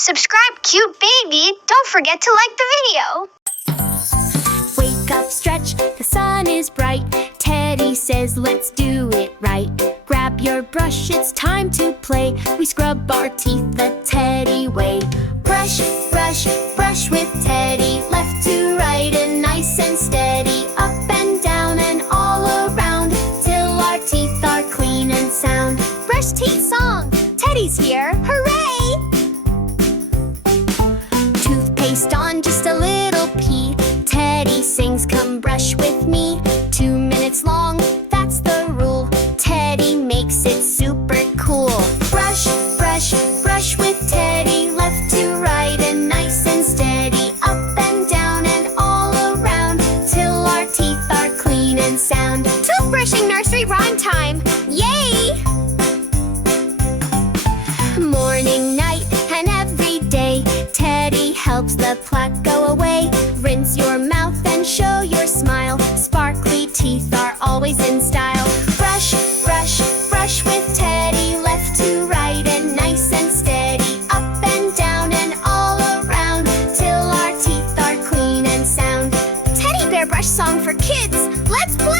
Subscribe, cute baby. Don't forget to like the video. Wake up, stretch, the sun is bright. Teddy says, let's do it right. Grab your brush, it's time to play. We scrub our teeth the Teddy way. Brush, brush, brush with Teddy. Left to right and nice and steady. Up and down and all around, till our teeth are clean and sound. Brush teeth song, Teddy's here, hooray! Toothpaste on, just a little pee. Teddy sings, come brush with me. 2 minutes long, that's the rule. Teddy makes it super cool. Brush, brush, brush with Teddy. Left to right and nice and steady. Up and down and all around, till our teeth are clean and sound. Toothbrushing nursery rhyme time! Yay! Morning, night, and every day, Teddy helps the plaque go away. Rinse your mouth and show your smile. Sparkly teeth are always in style. Brush, brush, brush with Teddy. Left to right and nice and steady. Up and down and all around, till our teeth are clean and sound. Teddy bear brush song for kids. Let's play!